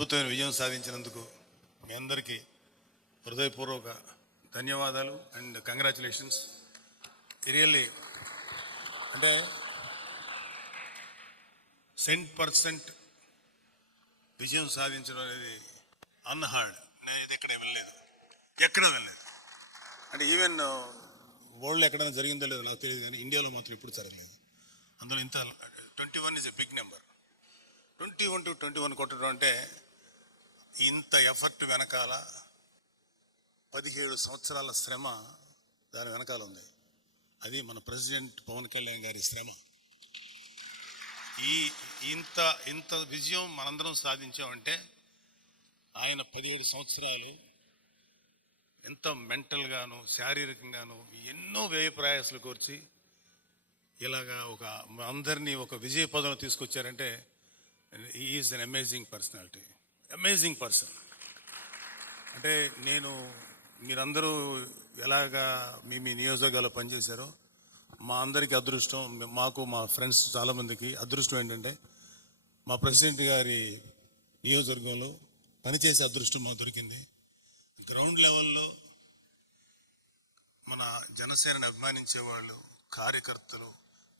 అద్భుతమైన విజయం సాధించినందుకు మీ అందరికీ హృదయపూర్వక ధన్యవాదాలు అండ్ కంగ్రాచులేషన్స్. రియల్లీ అంటే 100% విజయం సాధించడం అనేది అన్హార్డ్. నేను ఇది ఎక్కడ వెళ్ళలేదు అంటే ఈవెన్ వరల్డ్ ఎక్కడైనా జరిగిందో లేదో నాకు తెలియదు, కానీ ఇండియాలో మాత్రం ఇప్పుడు జరగలేదు. అందులో ఇంత 21 is a big number. 21 to 21 కొట్టడం అంటే ఇంత ఎఫర్ట్ వెనకాల 17 సంవత్సరాల శ్రమ దాని వెనకాల ఉంది. అది మన ప్రెసిడెంట్ పవన్ కళ్యాణ్ గారి శ్రమ. ఇంత విజయం మనందరం సాధించామంటే ఆయన 17 సంవత్సరాలు ఎంత మెంటల్గాను శారీరకంగాను ఎన్నో వ్యయ ప్రయాసాలు కోర్చి ఇలాగా ఒక అందరినీ ఒక విజయ పదంలో తీసుకొచ్చారంటే is an amazing personality, amazing person. అంటే మీరందరూ ఎలాగా మీ నియోజకవర్గాల్లో పనిచేశారో మా అందరికీ అదృష్టం, మాకు మా ఫ్రెండ్స్ చాలామందికి అదృష్టం ఏంటంటే మా ప్రెసిడెంట్ గారి నియోజకవర్గంలో పనిచేసే అదృష్టం మాకు దొరికింది. గ్రౌండ్ లెవెల్లో మన జనసేనని అభిమానించే వాళ్ళు, కార్యకర్తలు,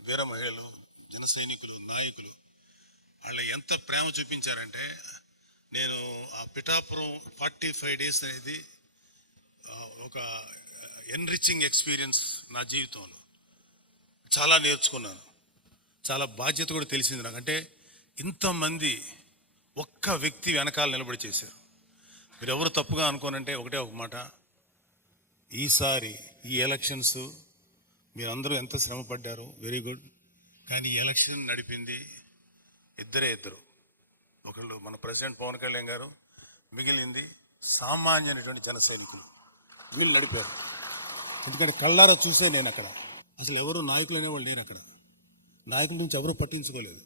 వీర మహిళలు, జన సైనికులు, నాయకులు వాళ్ళు ఎంత ప్రేమ చూపించారంటే నేను ఆ పిఠాపురం 45 days అనేది ఒక ఎన్రిచింగ్ ఎక్స్పీరియన్స్ నా జీవితంలో. చాలా నేర్చుకున్నాను, చాలా బాధ్యత కూడా తెలిసింది నాకు. అంటే ఇంతమంది ఒక్క వ్యక్తి వెనకాల నిలబడి చేశారు. మీరు ఎవరు తప్పుగా అనుకోనంటే ఒకటే ఒక మాట, ఈసారి ఈ ఎలక్షన్స్ మీరందరూ ఎంత శ్రమ పడ్డారు, వెరీ గుడ్. కానీ ఈ ఎలక్షన్ నడిపింది ఇద్దరు. ఒకళ్ళు మన ప్రెసిడెంట్ పవన్ కళ్యాణ్ గారు, మిగిలింది సామాన్యమైనటువంటి జన సైనికులు. వీళ్ళు నడిపారు. ఎందుకంటే కళ్ళారా చూసే నేను అక్కడ అసలు ఎవరు నాయకులు అనేవాళ్ళు లేరు. అక్కడ నాయకుల నుంచి ఎవరు పట్టించుకోలేదు.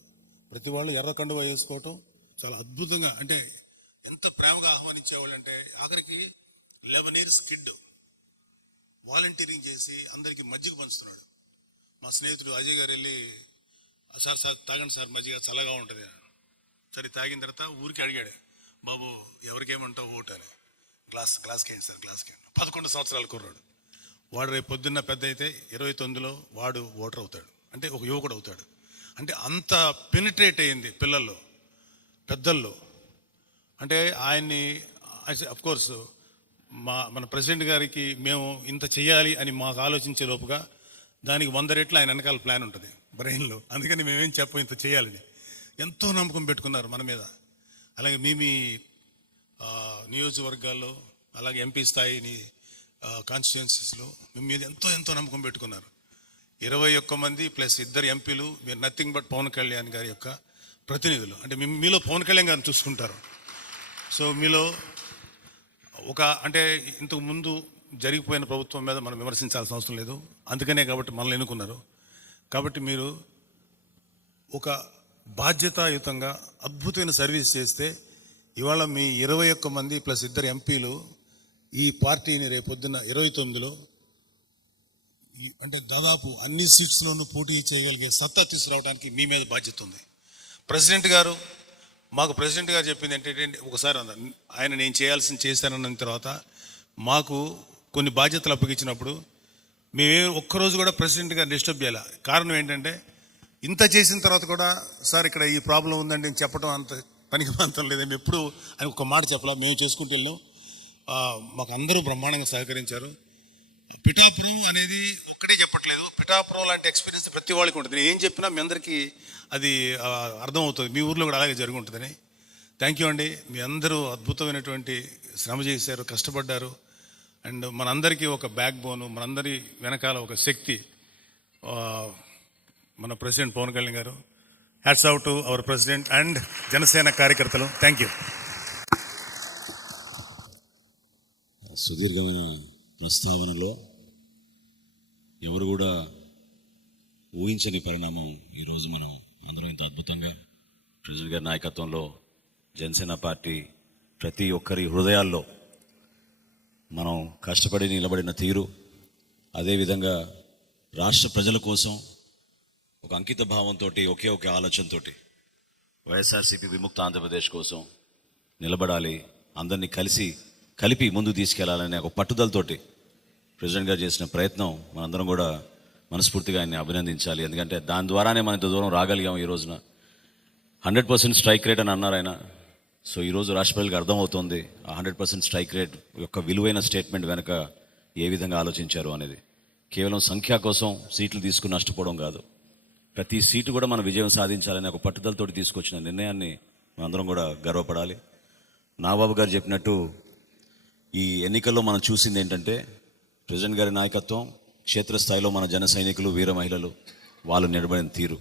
ప్రతి వాళ్ళు ఎర్ర కండువా వేసుకోవటం చాలా అద్భుతంగా, అంటే ఎంత ప్రేమగా ఆహ్వానించేవాళ్ళు అంటే ఆఖరికి 11 years కిడ్ వాలంటీరింగ్ చేసి అందరికీ మజ్జిగ పంచుతున్నాడు. మా స్నేహితుడు అజయ్ గారు వెళ్ళి సార్ తాగండి సార్ మజ్జిగ చల్లగా ఉంటుంది. సరే తాగిన తర్వాత ఊరికి అడిగాడు, బాబు ఎవరికేమంటావు ఓటు అని. గ్లాస్కి ఏంటి సార్, గ్లాస్కి 11 సంవత్సరాల కుర్రాడు. వాడు రేపు పొద్దున్న పెద్ద అయితే 29లో వాడు ఓటర్ అవుతాడు, అంటే ఒక యువకుడు అవుతాడు. అంటే అంత పెనిట్రేట్ అయ్యింది పిల్లల్లో, పెద్దల్లో. అంటే ఆయన్ని అఫ్కోర్స్ మన ప్రెసిడెంట్ గారికి మేము ఇంత చేయాలి అని మాకు ఆలోచించే లోపుగా దానికి 100 రెట్లు ఆయన వెనకాల ప్లాన్ ఉంటుంది బ్రెయిన్లో. అందుకని మేమేం చెప్పం ఇంత చేయాలని. ఎంతో నమ్మకం పెట్టుకున్నారు మన మీద. అలాగే మీ నియోజకవర్గాల్లో, అలాగే ఎంపీ స్థాయిని కాన్స్టిట్యుయెన్సీస్లో మీ మీద ఎంతో నమ్మకం పెట్టుకున్నారు. 21 మంది ప్లస్ 2 ఎంపీలు. మీరు నథింగ్ బట్ పవన్ కళ్యాణ్ గారి యొక్క ప్రతినిధులు. అంటే మీలో పవన్ కళ్యాణ్ గారిని చూసుకుంటారు. సో మీలో అంటే ఇంతకు ముందు జరిగిపోయిన ప్రభుత్వం మీద మనం విమర్శించాల్సిన అవసరం లేదు. అందుకనే కాబట్టి మనల్ని ఎన్నుకున్నారు. కాబట్టి మీరు ఒక బాధ్యతాయుతంగా అద్భుతమైన సర్వీస్ చేస్తే ఇవాళ మీ 21 మంది ప్లస్ 2 ఎంపీలు ఈ పార్టీని రేపొద్దున 29లో అంటే దాదాపు అన్ని సీట్స్లోనూ పోటీ చేయగలిగే సత్తా తీసుకురావడానికి మీ మీద బాధ్యత ఉంది. ప్రెసిడెంట్ గారు చెప్పింది ఏంటంటే ఒకసారి ఆయన నేను చేయాల్సింది చేశానన్న తర్వాత మాకు కొన్ని బాధ్యతలు అప్పగించినప్పుడు మేమే ఒక్కరోజు కూడా ప్రెసిడెంట్ గారు డిస్టర్బ్ చేయాలి. కారణం ఏంటంటే ఇంత చేసిన తర్వాత కూడా సార్ ఇక్కడ ఈ ప్రాబ్లం ఉందండి అని చెప్పడం అంత పనికి మాత్రం లేదు. మేము ఎప్పుడు అని ఒక మాట చెప్పాలా, మేము చేసుకుంటూ వెళ్ళాం. మాకు అందరూ బ్రహ్మాండంగా సహకరించారు. పిఠాపురం అనేది ఒక్కడే చెప్పట్లేదు, పిఠాపురం లాంటి ఎక్స్పీరియన్స్ ప్రతి వాళ్ళకి ఉంటుంది. నేను ఏం చెప్పినా మీ అందరికీ అది అర్థమవుతుంది. మీ ఊర్లో కూడా అలాగే జరిగి ఉంటుందని. థ్యాంక్ యూ అండి. మీ అందరూ అద్భుతమైనటువంటి శ్రమ చేశారు, కష్టపడ్డారు. అండ్ మనందరికీ ఒక బ్యాక్ బోను, మనందరి వెనకాల ఒక శక్తి మన ప్రెసిడెంట్ పవన్ కళ్యాణ్ గారు. Hats out to our president and Janasena కార్యకర్తలు. Thank you. సుదీర్ఘ ప్రస్తావనలో ఎవరు కూడా ఊహించని పరిణామం ఈరోజు మనం అందరం ఇంత అద్భుతంగా ప్రెసిడెంట్ గారి నాయకత్వంలో జనసేన పార్టీ ప్రతి ఒక్కరి హృదయాల్లో మనం కష్టపడి నిలబడిన తీరు, అదేవిధంగా రాష్ట్ర ప్రజల కోసం ఒక అంకిత భావంతో, ఒకే ఆలోచనతో వైఎస్ఆర్సీపీ విముక్త ఆంధ్రప్రదేశ్ కోసం నిలబడాలి, అందరినీ కలిపి ముందుకు తీసుకెళ్లాలనే ఒక పట్టుదలతోటి ప్రెసిడెంట్ గారు చేసిన ప్రయత్నం మనందరం కూడా మనస్ఫూర్తిగా ఆయన్ని అభినందించాలి. ఎందుకంటే దాని ద్వారానే మనం ఇంత దూరం రాగలిగాం. ఈ రోజున 100% స్ట్రైక్ రేట్ అని అన్నారు ఆయన. సో ఈరోజు రాష్ట్ర ప్రజలకు అర్థమవుతోంది ఆ 100% స్ట్రైక్ రేట్ యొక్క విలువైన స్టేట్మెంట్ వెనుక ఏ విధంగా ఆలోచించారు అనేది. కేవలం సంఖ్య కోసం సీట్లు తీసుకుని నష్టపోవడం కాదు, ప్రతి సీటు కూడా మనం విజయం సాధించాలనే ఒక పట్టుదలతోటి తీసుకొచ్చిన నిర్ణయాన్ని మనందరం కూడా గర్వపడాలి. నాగబాబు గారు చెప్పినట్టు ఈ ఎన్నికల్లో మనం చూసింది ఏంటంటే ప్రెసిడెంట్ గారి నాయకత్వం, క్షేత్రస్థాయిలో మన జన సైనికులు, వీర మహిళలు వాళ్ళు నిలబడిన తీరు.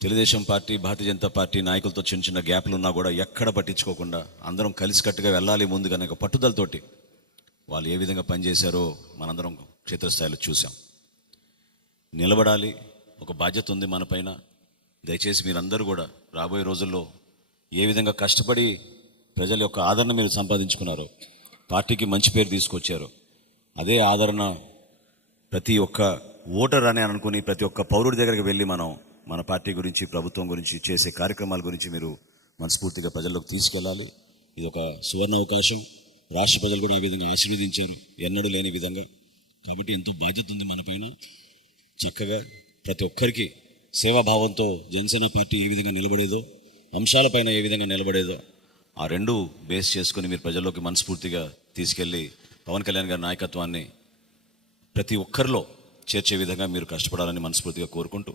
తెలుగుదేశం పార్టీ, భారతీయ జనతా పార్టీ నాయకులతో చిన్న చిన్న గ్యాప్లు ఉన్నా కూడా ఎక్కడ పట్టించుకోకుండా అందరం కలిసికట్టుగా వెళ్ళాలి ముందుగానే ఒక పట్టుదలతోటి వాళ్ళు ఏ విధంగా పనిచేశారో మనందరం క్షేత్రస్థాయిలో చూసాం. నిలబడాలి, ఒక బాధ్యత ఉంది మన పైన. దయచేసి మీరందరూ కూడా రాబోయే రోజుల్లో ఏ విధంగా కష్టపడి ప్రజల యొక్క ఆదరణ మీరు సంపాదించుకున్నారో, పార్టీకి మంచి పేరు తీసుకొచ్చారో, అదే ఆదరణ ప్రతి ఒక్క ఓటర్ అని అనుకుని ప్రతి ఒక్క పౌరుడి దగ్గరికి వెళ్ళి మనం మన పార్టీ గురించి, ప్రభుత్వం గురించి, చేసే కార్యక్రమాల గురించి మీరు మనస్ఫూర్తిగా ప్రజల్లోకి తీసుకెళ్ళాలి. ఇది ఒక సువర్ణ అవకాశం. రాష్ట్ర ప్రజలు కూడా ఆ విధంగా ఆశీర్వదించారు, ఎన్నడూ లేని విధంగా. కాబట్టి ఎంతో బాధ్యత ఉంది మన పైన. చక్కగా ప్రతి ఒక్కరికి సేవాభావంతో జనసేన పార్టీ ఏ విధంగా నిలబడేదో, అంశాలపైన ఏ విధంగా నిలబడేదో ఆ రెండు బేస్ చేసుకొని మీరు ప్రజల్లోకి మనస్ఫూర్తిగా తీసుకెళ్ళి పవన్ కళ్యాణ్ గారి నాయకత్వాన్ని ప్రతి ఒక్కరిలో చేర్చే విధంగా మీరు కష్టపడాలని మనస్ఫూర్తిగా కోరుకుంటూ,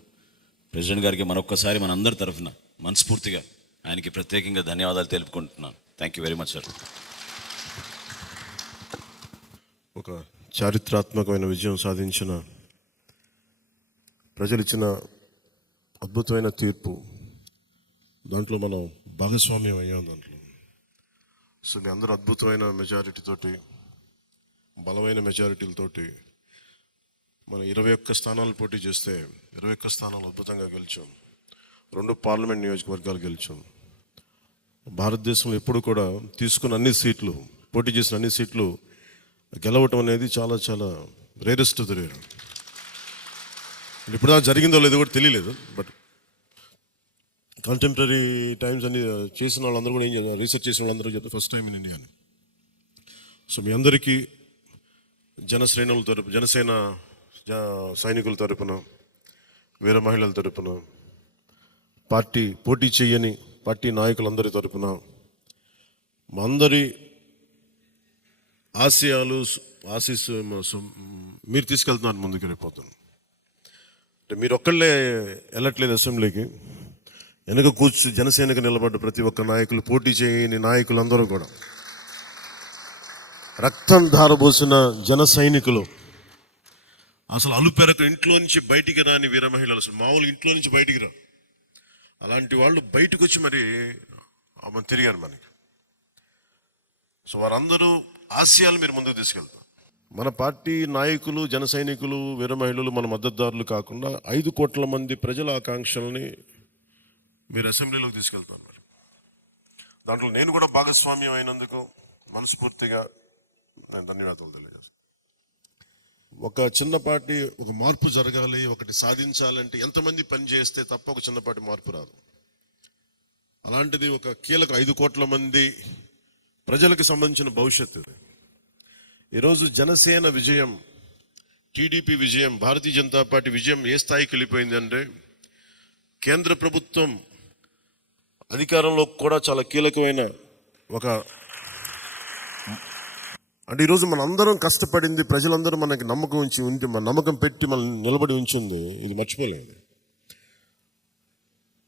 ప్రెసిడెంట్ గారికి మరొక్కసారి మనందరి తరఫున మనస్ఫూర్తిగా ఆయనకి ప్రత్యేకంగా ధన్యవాదాలు తెలుపుకుంటున్నాను. Thank you very much sir. ఒక చారిత్రాత్మకమైన విజయం సాధించిన ప్రజలు ఇచ్చిన అద్భుతమైన తీర్పు, దాంట్లో మనం భాగస్వామ్యం అయ్యాం. దాంట్లో సో మీ అందరూ అద్భుతమైన మెజారిటీతోటి, బలమైన మెజారిటీలతోటి మనం 21 స్థానాలు పోటీ చేస్తే 21 స్థానాలు అద్భుతంగా గెలిచాం. 2 పార్లమెంట్ నియోజకవర్గాలు గెలిచాం. భారతదేశంలో ఎప్పుడు కూడా తీసుకున్న అన్ని సీట్లు, పోటీ చేసిన అన్ని సీట్లు గెలవటం అనేది చాలా చాలా రేరెస్ట్ రేర్. ఇప్పుడు దాకా జరిగిందో లేదో కూడా తెలియలేదు. బట్ కంటెంపరీ టైమ్స్ అన్ని చేసిన వాళ్ళందరూ కూడా ఏం చేయాలి, రీసెర్చ్ చేసిన వాళ్ళందరూ చెప్తే ఫస్ట్ టైం ఇన్ ఇండియా అని. సో మీ అందరికీ జనశ్రేణుల తరపు, జనసేన సైనికుల తరపున, వీర మహిళల తరపున, పార్టీ పోటీ చేయని పార్టీ నాయకులందరి తరపున మా అందరి ఆశీస్సు మీరు తీసుకెళ్తున్నారు ముందుకు వెళ్ళిపోతాను. అంటే మీరు ఒక్కళ్ళే వెళ్ళట్లేదు అసెంబ్లీకి. వెనక జనసేనకు నిలబడ్డ ప్రతి ఒక్క నాయకులు, పోటీ చేయని నాయకులందరూ కూడా, రక్తం ధారబోసిన జన సైనికులు, అసలు అలుపెరకు ఇంట్లో నుంచి బయటికి రాని వీర మహిళలు, అసలు మామూలు ఇంట్లో నుంచి బయటికి రా, అలాంటి వాళ్ళు బయటకు వచ్చి మరి తిరిగారు మనకి. సో వారందరూ ఆశయాలు మీరు ముందుకు తీసుకెళ్తారు. మన పార్టీ నాయకులు, జన సైనికులు, వీర మహిళలు, మన మద్దతుదారులు కాకుండా 5 కోట్ల మంది ప్రజల ఆకాంక్షల్ని మీరు అసెంబ్లీలోకి తీసుకెళ్తారు. మరి దాంట్లో నేను కూడా భాగస్వామ్యం అయినందుకు మనస్ఫూర్తిగా నేను ధన్యవాదాలు తెలియజేస్తాను. ఒక చిన్నపాటి ఒక మార్పు జరగాలి, ఒకటి సాధించాలంటే ఎంతమంది పని చేస్తే తప్ప ఒక చిన్నపాటి మార్పు రాదు. అలాంటిది ఒక కీలక 5 కోట్ల మంది ప్రజలకు సంబంధించిన భవిష్యత్తు. ఈరోజు జనసేన విజయం, టీడీపీ విజయం, భారతీయ జనతా పార్టీ విజయం ఏ స్థాయికి వెళ్ళిపోయిందంటే కేంద్ర ప్రభుత్వం అధికారంలో కూడా చాలా కీలకమైన ఒక, అంటే ఈరోజు మన అందరం కష్టపడింది, ప్రజలందరూ మనకి నమ్మకం ఉంచి మన నమ్మకం పెట్టి మనం నిలబడి ఉంచింది, ఇది మర్చిపోలేదు.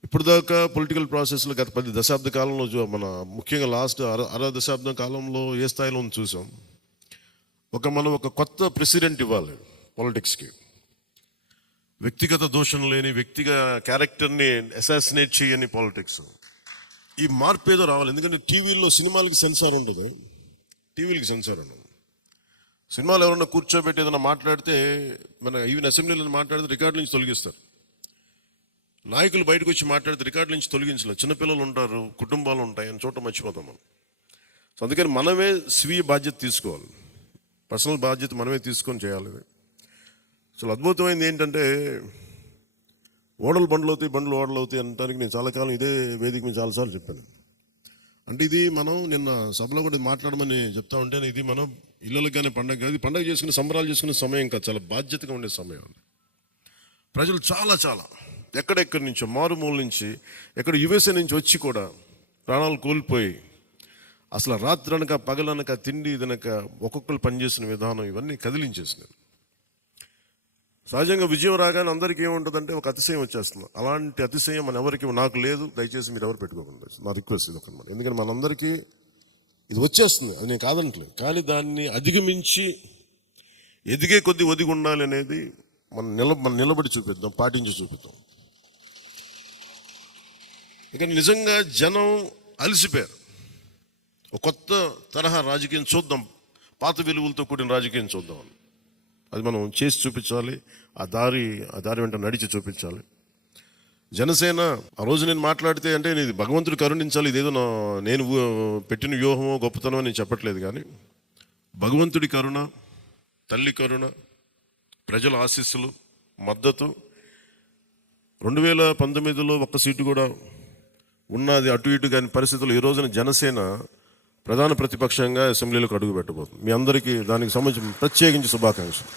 ఇప్పుడు దాకా పొలిటికల్ ప్రాసెస్లో గత 10 దశాబ్ద కాలంలో మన ముఖ్యంగా లాస్ట్ అర దశాబ్దం కాలంలో ఏ స్థాయిలో ఉంది చూసాం. మనం ఒక కొత్త ప్రెసిడెంట్ ఇవ్వాలి పాలిటిక్స్కి. వ్యక్తిగత దోషం లేని, వ్యక్తిగత క్యారెక్టర్ని అసాసినేట్ చేయని పాలిటిక్స్. ఈ మార్పు ఏదో రావాలి. ఎందుకంటే టీవీలో సినిమాలకి సెన్సార్ ఉంటుంది, టీవీలకి సెన్సార్ ఉండదు. సినిమాలు ఎవరన్నా కూర్చోబెట్టి ఏదైనా మాట్లాడితే, మన ఈవెన్ అసెంబ్లీలో మాట్లాడితే రికార్డు నుంచి తొలగిస్తారు. నాయకులు బయటకు వచ్చి మాట్లాడితే రికార్డు నుంచి తొలగించలేదు. చిన్నపిల్లలు ఉంటారు, కుటుంబాలు ఉంటాయి, అని చోట మర్చిపోతాం మనం. సో అందుకని మనమే స్వీయ బాధ్యత తీసుకోవాలి, పర్సనల్ బాధ్యత మనమే తీసుకొని చేయాలి. అసలు అద్భుతమైనది ఏంటంటే ఓడలు బండ్లు అవుతాయి, బండ్లు ఓడలు అవుతాయి అనడానికి నేను చాలా కాలం ఇదే వేదిక మీద చాలాసార్లు చెప్పాను. అంటే ఇది మనం నిన్న సభలో కూడా మాట్లాడమని చెప్తా ఉంటే ఇది మనం ఇళ్ళకి కానీ పండగ కాదు, పండగ చేసుకునే సంబరాలు చేసుకునే సమయం కాదు, చాలా బాధ్యతగా ఉండే సమయం. ప్రజలు చాలా చాలా ఎక్కడెక్కడి నుంచో మారుమూల నుంచి, ఎక్కడ యుఎస్ఏ నుంచి వచ్చి కూడా ప్రాణాలు కోల్పోయి, అసలు రాత్రనక పగలనక తిండి తినక ఒక్కొక్కరు పనిచేసిన విధానం ఇవన్నీ కదిలించేసినాయి. సహజంగా విజయం రాగానే అందరికీ ఏముంటుందంటే ఒక అతిశయం వచ్చేస్తుంది. అలాంటి అతిశయం మన ఎవరికి నాకు లేదు, దయచేసి మీరు ఎవరు పెట్టుకోకుండా, నా రిక్వెస్ట్ ఇది ఒకనమాట. ఎందుకంటే మనందరికీ ఇది వచ్చేస్తుంది, అది నేను కాదనట్లేదు, కానీ దాన్ని అధిగమించి ఎదిగే కొద్ది ఒదిగి ఉండాలి అనేది మనం నిలబడి చూపిద్దాం, పాటించి చూపిద్దాం. ఇక నిజంగా జనం అలసిపోయారు. ఒక కొత్త తరహా రాజకీయం చూద్దాం, పాత విలువలతో కూడిన రాజకీయం చూద్దాం. అది మనం చేసి చూపించాలి, ఆ దారి వెంట నడిచి చూపించాలి. జనసేన ఆ రోజు నేను మాట్లాడితే అంటే ఇది భగవంతుడు కరుణించాలి, ఇదేదో నేను పెట్టిన వ్యూహమో గొప్పతనమో నేను చెప్పట్లేదు, కానీ భగవంతుడి కరుణ, తల్లి కరుణ, ప్రజల ఆశీస్సులు, మద్దతు 2019లో ఒక్క సీటు కూడా ఉన్నది అటు ఇటు కాని పరిస్థితుల్లో ఈ రోజున జనసేన ప్రధాన ప్రతిపక్షంగా అసెంబ్లీలోకి అడుగు పెట్టబోతుంది. మీ అందరికీ దానికి సంబంధించి ప్రత్యేకించి శుభాకాంక్షలు.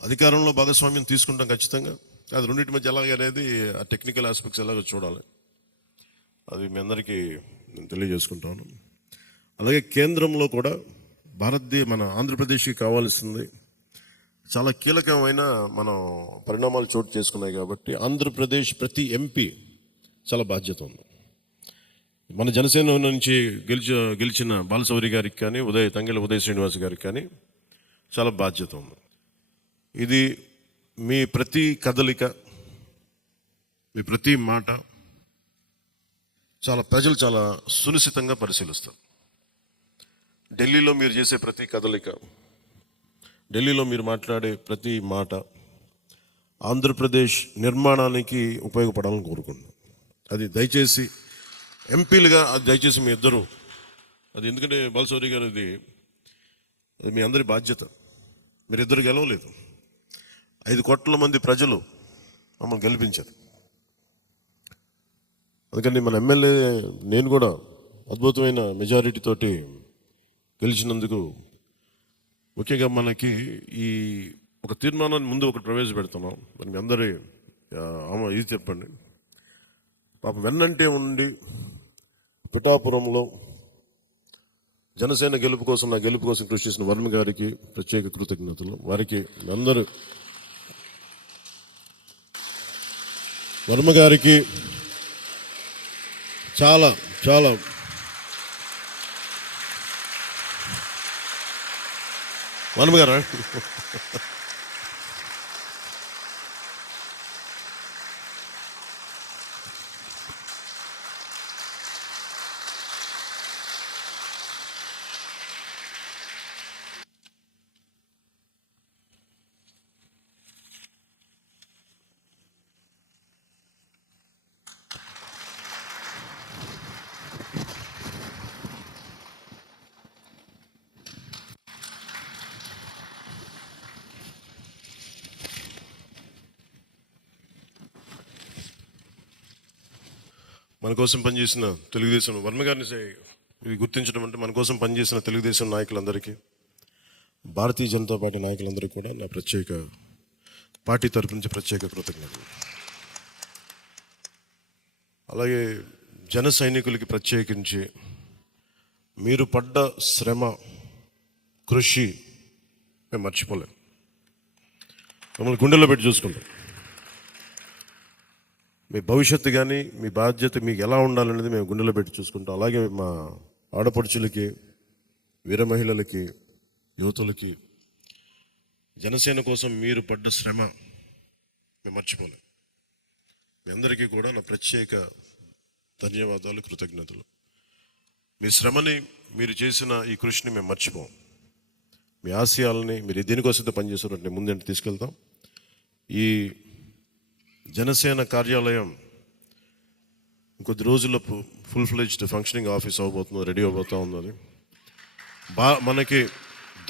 అధికారంలో భాగస్వామ్యం తీసుకుంటాం ఖచ్చితంగా. అది రెండింటి మధ్య ఎలాగనేది ఆ టెక్నికల్ ఆస్పెక్ట్స్ ఎలాగో చూడాలి, అది మీ అందరికీ నేను తెలియజేసుకుంటాను. అలాగే కేంద్రంలో కూడా మన ఆంధ్రప్రదేశ్కి కావాల్సింది చాలా కీలకమైన మనం పరిణామాలు చోటు చేసుకున్నాయి కాబట్టి ఆంధ్రప్రదేశ్ ప్రతి ఎంపీ చాలా బాధ్యత ఉంది. మన జనసేన నుంచి గెలిచిన బాలశౌరి గారికి కానీ తంగెళ్ళ ఉదయ్ శ్రీనివాస్ గారికి కానీ చాలా బాధ్యత ఉంది. ఇది మీ ప్రతి కదలిక, మీ ప్రతి మాట ప్రజలు చాలా సునిశ్చితంగా పరిశీలిస్తారు. ఢిల్లీలో మీరు చేసే ప్రతి కదలిక, ఢిల్లీలో మీరు మాట్లాడే ప్రతి మాట ఆంధ్రప్రదేశ్ నిర్మాణానికి ఉపయోగపడాలని కోరుకుంటున్నాను. అది దయచేసి ఎంపీలుగా అది దయచేసి మీ ఇద్దరు, అది ఎందుకంటే బాలశౌరి గారు అది మీ అందరి బాధ్యత. మీరిద్దరు గెలవలేదు, 5 కోట్ల మంది ప్రజలు మమ్మల్ని గెలిపించారు. అందుకని మన ఎమ్మెల్యే నేను కూడా అద్భుతమైన మెజారిటీ తోటి గెలిచినందుకు ముఖ్యంగా మనకి ఈ ఒక తీర్మానాన్ని ముందు ఒకటి ప్రవేశపెడుతున్నాం. మరి మీ అందరి ఇది చెప్పండి. పాపం వెన్నంటే ఉండి పిఠాపురంలో జనసేన గెలుపు కోసం, నా గెలుపు కోసం కృషి చేసిన వర్మ గారికి ప్రత్యేక కృతజ్ఞతలు. వారికి అందరూ వర్మ గారికి చాలా చాలా వర్మ గారా మన కోసం పనిచేసిన తెలుగుదేశం వర్మ గారిని ఇది గుర్తించడం అంటే మన కోసం పనిచేసిన తెలుగుదేశం నాయకులందరికీ, భారతీయ జనతా పార్టీ నాయకులందరికీ కూడా నా పార్టీ తరపు నుంచి ప్రత్యేక కృతజ్ఞతలు. అలాగే జన సైనికులకి ప్రత్యేకించి మీరు పడ్డ శ్రమ, కృషి మేము మర్చిపోలేం. మమ్మల్ని గుండెల్లో పెట్టి చూసుకుంటాం. మీ భవిష్యత్తు కానీ మీ బాధ్యత మీకు ఎలా ఉండాలనేది మేము గుండెలో పెట్టి చూసుకుంటాం. అలాగే మా ఆడపడుచులకి, వీర మహిళలకి, యువతులకి జనసేన కోసం మీరు పడ్డ శ్రమ మేము మర్చిపోలేం. మీ అందరికీ కూడా నా ప్రత్యేక ధన్యవాదాలు, కృతజ్ఞతలు. మీ శ్రమని, మీరు చేసిన ఈ కృషిని మేము మర్చిపోం. మీ ఆశయాలని మీరు దేనికోసం పనిచేస్తారంటే ముందంటే తీసుకెళ్తాం. ఈ జనసేన కార్యాలయం ఇంకొద్ది రోజుల్లో ఫుల్ ఫ్లెడ్జ్డ్ ఫంక్షనింగ్ ఆఫీస్ అవబోతుంది, రెడీ అవబోతూ ఉన్నది. మనకి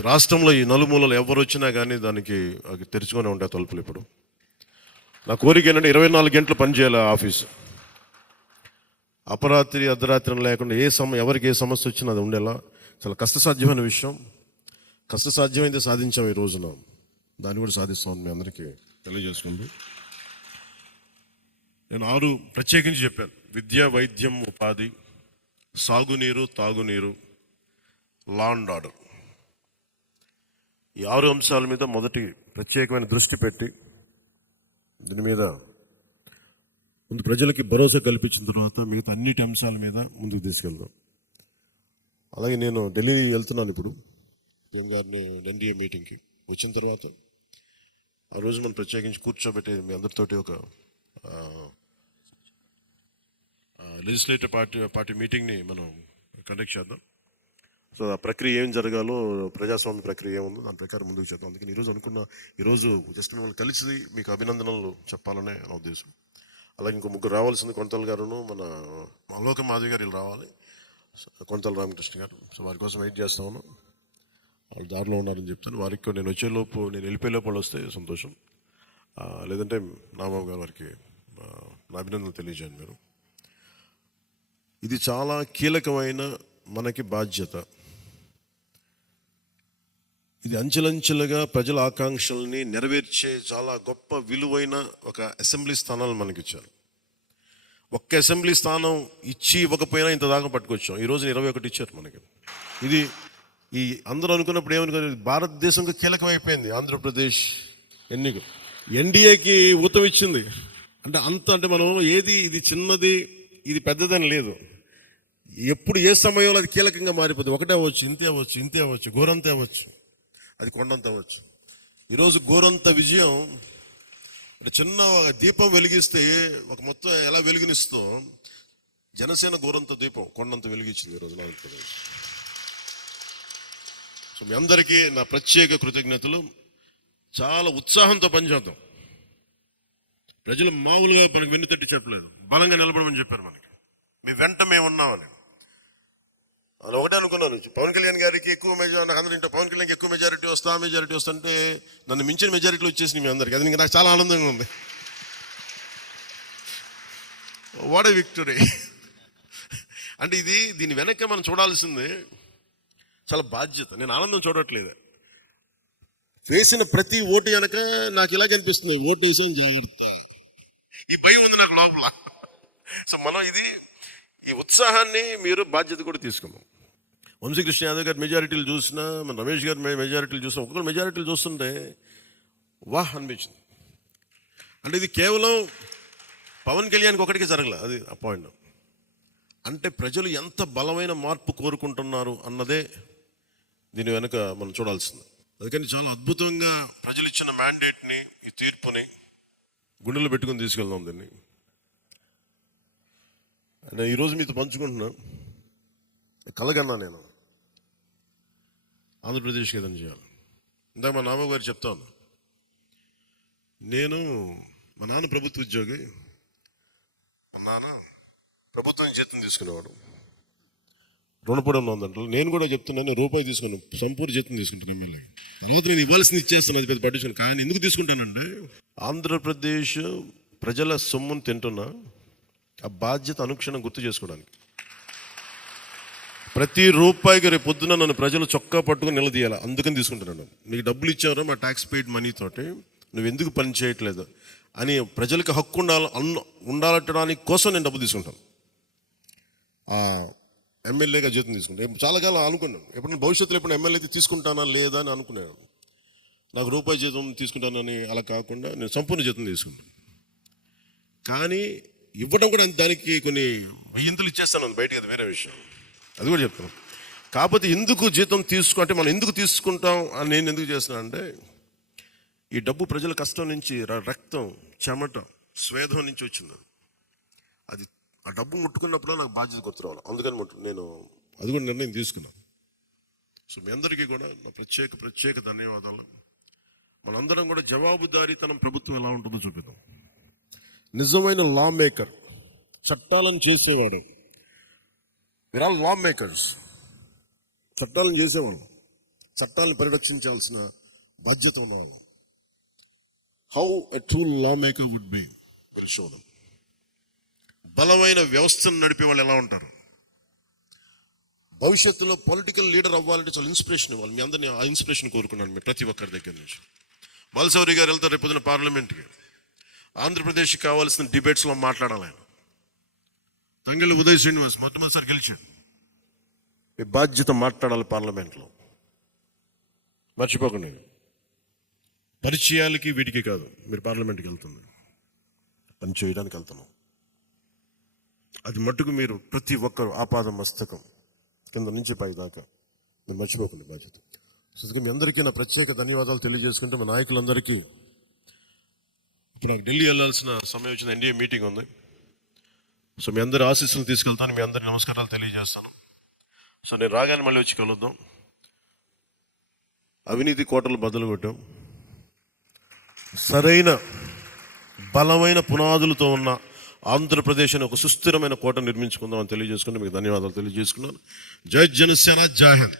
రాష్ట్రంలో ఈ నలుమూలలు ఎవరు వచ్చినా కానీ దానికి తెరుచుకొని ఉంటాయి తలుపులు. ఇప్పుడు నా కోరిక ఏంటంటే 24 గంటలు పనిచేయాలి ఆఫీసు. అపరాత్రి అర్ధరాత్రి లేకుండా ఎవరికి ఏ సమస్య వచ్చినా అది ఉండేలా చాలా కష్టసాధ్యమైన విషయం. కష్టసాధ్యమైతే సాధించాం ఈ రోజున, దాన్ని కూడా సాధిస్తామని మీ అందరికీ తెలియజేసుకుంటూ నేను 6 ప్రత్యేకించి చెప్పాను. విద్య, వైద్యం, ఉపాధి, సాగునీరు, తాగునీరు, లా అండ్ ఆర్డర్. ఈ 6 అంశాల మీద మొదటి ప్రత్యేకమైన దృష్టి పెట్టి దీని మీద ముందు ప్రజలకి భరోసా కల్పించిన తర్వాత మిగతా అన్నిటి అంశాల మీద ముందుకు తీసుకెళ్దాం. అలాగే నేను ఢిల్లీ వెళ్తున్నాను ఇప్పుడు PM గారిని ఎన్డీఏ మీటింగ్కి. వచ్చిన తర్వాత ఆ రోజు మనం ప్రత్యేకించి కూర్చోబెట్టి మీ అందరితోటి ఒక లెజిస్లేటివ్ పార్టీ మీటింగ్ని మనం కండక్ట్ చేద్దాం. సో ఆ ప్రక్రియ ఏం జరగాలో, ప్రజాస్వామ్య ప్రక్రియ ఏముందో దాని ప్రకారం ముందుకు చేద్దాం. అందుకని ఈరోజు జస్ట్ మిమ్మల్ని కలిసి మీకు అభినందనలు చెప్పాలనే నా ఉద్దేశం. అలాగే ఇంకో 3 రావాల్సింది, కొంతల గారును మన అలోక మాధవి గారు వీళ్ళు రావాలి, కొంతల రామకృష్ణ గారు. సో వారి కోసం వెయిట్ చేస్తా ఉన్నాం. వాళ్ళు దారిలో ఉన్నారని చెప్తాను. వారికి నేను వెళ్ళిపోయేలోపు వాళ్ళు వస్తే సంతోషం. లేదంటే నాబాబు గారు వారికి నా అభినందనలు తెలియజేయండి మీరు. ఇది చాలా కీలకమైన మనకి బాధ్యత. ఇది అంచెలంచెలుగా ప్రజల ఆకాంక్షల్ని నెరవేర్చే చాలా గొప్ప విలువైన ఒక అసెంబ్లీ స్థానాలు మనకిచ్చారు. ఒక్క అసెంబ్లీ స్థానం ఇవ్వకపోయినా ఇంత దాకా పట్టుకొచ్చాం. ఈ రోజున 21 ఇచ్చారు మనకి. ఇది ఈ అందరూ అనుకున్నప్పుడు ఏమనుకున్నారు, భారతదేశంకి కీలకమైపోయింది ఆంధ్రప్రదేశ్ ఎన్నిక. ఎన్డీఏకి ఊతం ఇచ్చింది. అంటే మనం ఇది చిన్నది, ఇది పెద్దదని లేదు. ఎప్పుడు ఏ సమయంలో అది కీలకంగా మారిపోతుంది. ఒకటే అవ్వచ్చు, ఇంతే అవ్వచ్చు, గోరంతే అవ్వచ్చు, అది కొండంత అవ్వచ్చు. ఈరోజు గోరంత విజయం అంటే చిన్న దీపం వెలిగిస్తే ఒక మొత్తం ఎలా వెలుగునిస్తో జనసేన గోరంత దీపం కొండంత వెలిగించింది ఈరోజు ఆంధ్రప్రదేశ్. సో మీ అందరికీ నా ప్రత్యేక కృతజ్ఞతలు. చాలా ఉత్సాహంతో పనిచేద్దాం. ప్రజలు మామూలుగా మనకు వెన్ను తట్టి చెప్పలేదు, బలంగా నిలబడమని చెప్పారు. మనకి మీ వెంట మేము ఉన్నామని. అలా ఒకటే అనుకున్నాను, పవన్ కళ్యాణ్ గారికి ఎక్కువ మెజారిటీ, నాకు అందరూ పవన్ కళ్యాణ్కి ఎక్కువ మెజారిటీ వస్తుంటే నన్ను మించిన మెజారిటీలు వచ్చేసినాయి మీ అందరికీ. అది నాకు చాలా ఆనందంగా ఉంది. What a victory. అంటే దీని వెనక్కి మనం చూడాల్సింది చాలా బాధ్యత. నేను ఆనందం చూడట్లేదు. వేసిన ప్రతి ఓటు వెనక నాకు ఇలాగ అనిపిస్తుంది, ఓటు వేసాను జాగ్రత్త, ఈ భయం ఉంది నాకు లోపల. సో మనం ఈ ఉత్సాహాన్ని మీరు బాధ్యత కూడా తీసుకున్నాం. వంశీకృష్ణ యాదవ్ గారి మెజారిటీలు చూసినా, మన రమేష్ గారి మెజారిటీలు చూసినా, ఒక్కొక్కరు మెజారిటీలు చూస్తుంటే వాహ్ అనిపించింది. అంటే ఇది కేవలం పవన్ కళ్యాణ్కి ఒకటికి జరగలే, అది ఆ పాయింట్. అంటే ప్రజలు ఎంత బలమైన మార్పు కోరుకుంటున్నారు అన్నదే దీని వెనుక మనం చూడాల్సింది. అందుకని చాలా అద్భుతంగా ప్రజలు ఇచ్చిన మ్యాండేట్ని, ఈ తీర్పుని గుండెలో పెట్టుకుని తీసుకెళ్దాం దీన్ని. అంటే ఈరోజు మీతో పంచుకుంటున్నా, కలగన్నా నేను ఆంధ్రప్రదేశ్కి ఏదైనా చేయాలి. ఇందాక మా నాన్న గారు చెప్తాను, మా నాన్న ప్రభుత్వ ఉద్యోగి, మా నాన్న ప్రభుత్వం జీతం తీసుకునేవాడు, రుణపడి ఉందంటారు. నేను కూడా చెప్తున్నాను, రూపాయి తీసుకున్నాను, సంపూర్ణ జీతం తీసుకుంటాను. రోజు నేను ఇవ్వాల్సింది ఇచ్చేస్తాను, అది పెద్ద పట్టించుకోను. కానీ ఎందుకు తీసుకుంటానంటే ఆంధ్రప్రదేశ్ ప్రజల సొమ్మును తింటున్నా, ఆ బాధ్యత అనుక్షణం గుర్తు చేసుకోవడానికి. ప్రతి రూపాయికి రేపు పొద్దున నన్ను ప్రజలు చొక్కా పట్టుకుని నిలదీయాలి. అందుకని తీసుకుంటున్నాను. నీకు డబ్బులు ఇచ్చారో మా ట్యాక్స్ పెయిడ్ మనీతోటి నువ్వు ఎందుకు పని చేయట్లేదు అని ప్రజలకు హక్కు ఉండాలట్టడానికి కోసం నేను డబ్బులు తీసుకుంటాను. ఎమ్మెల్యేగా జీతం తీసుకుంటాను. చాలా కాలం అనుకున్నాను, ఎప్పుడు భవిష్యత్తులో ఎప్పుడు ఎమ్మెల్యే తీసుకుంటానా లేదా అని అనుకున్నాను. నాకు రూపాయి జీతం తీసుకుంటానని అలా కాకుండా నేను సంపూర్ణ జీతం తీసుకుంటాను. కానీ ఇవ్వడం కూడా దానికి కొన్ని వెయ్యింతలు ఇచ్చేస్తాను బయటకి, అది వేరే విషయం, అది కూడా చెప్తాను. కాకపోతే ఎందుకు జీతం అంటే మనం ఎందుకు తీసుకుంటాం అని నేను ఎందుకు చేస్తున్నాను అంటే, ఈ డబ్బు ప్రజల కష్టం నుంచి, రక్తం, చెమట, స్వేదం నుంచి వచ్చింది. అది ఆ డబ్బు ముట్టుకున్నప్పుడు నాకు బాధ్యత గుర్తు రావాలి. అందుకని నేను అది కూడా నిర్ణయం తీసుకున్నాను. సో మీ అందరికీ కూడా నా ప్రత్యేక ధన్యవాదాలు. మనందరం కూడా జవాబుదారీతనం ప్రభుత్వం ఎలా ఉంటుందో చూపిద్దాం. నిజమైన లా మేకర్, చట్టాలను చేసేవాడు. We are all lawmaker. చట్టాలను చేసేవాళ్ళు, చట్టాలను పరిరక్షించాల్సిన బాధ్యత ఉన్నవాళ్ళు. How a true lawmaker would be will show them. బలమైన వ్యవస్థను నడిపే వాళ్ళు ఎలా ఉంటారు? భవిష్యత్తులో పొలిటికల్ లీడర్ అవ్వాలంటే చాలా ఇన్స్పిరేషన్ ఇవ్వాలి. మీ అందరినీ ఆ ఇన్స్పిరేషన్ కోరుకున్నాను మీ ప్రతి ఒక్కరి దగ్గర నుంచి. బాలశౌరి గారు వెళ్తారు రేపు పొద్దున పార్లమెంట్కి. ఆంధ్రప్రదేశ్కి కావాల్సిన డిబేట్స్లో మాట్లాడాలి ఆయన. తంగెళ్ళ ఉదయ్ శ్రీనివాస్ మొట్టమొదటిసారి గెలిచాడు. మీ బాధ్యత మాట్లాడాలి పార్లమెంట్లో. మర్చిపోకండి. పరిచయాలకి వీటికి కాదు, మీరు పార్లమెంట్కి వెళ్తుంది పని చేయడానికి వెళ్తున్నాం. అది మట్టుకు మీరు ప్రతి ఒక్కరు ఆపాద మస్తకం కింద నుంచి పై దాకా మీరు మర్చిపోకండి బాధ్యత. సో మీ అందరికీ నా ప్రత్యేక ధన్యవాదాలు తెలియజేసుకుంటే, మా నాయకులందరికీ ఇప్పుడు నాకు ఢిల్లీ వెళ్ళాల్సిన సమయం వచ్చింది, ఎన్డీఏ మీటింగ్ ఉంది. సో మీ అందరి ఆశీస్సులు తీసుకెళ్తాను, మీ అందరి నమస్కారాలు తెలియజేస్తాను. సో నేను రాగానే మళ్ళీ వచ్చి కలుద్దాం. అవినీతి కోటలు బదులు కొట్టాం. సరైన బలమైన పునాదులతో ఉన్న ఆంధ్రప్రదేశ్ అని ఒక సుస్థిరమైన కోట నిర్మించుకుందాం అని తెలియజేసుకుని మీకు ధన్యవాదాలు తెలియజేసుకున్నాను. జై జనసేన, జై హింద్.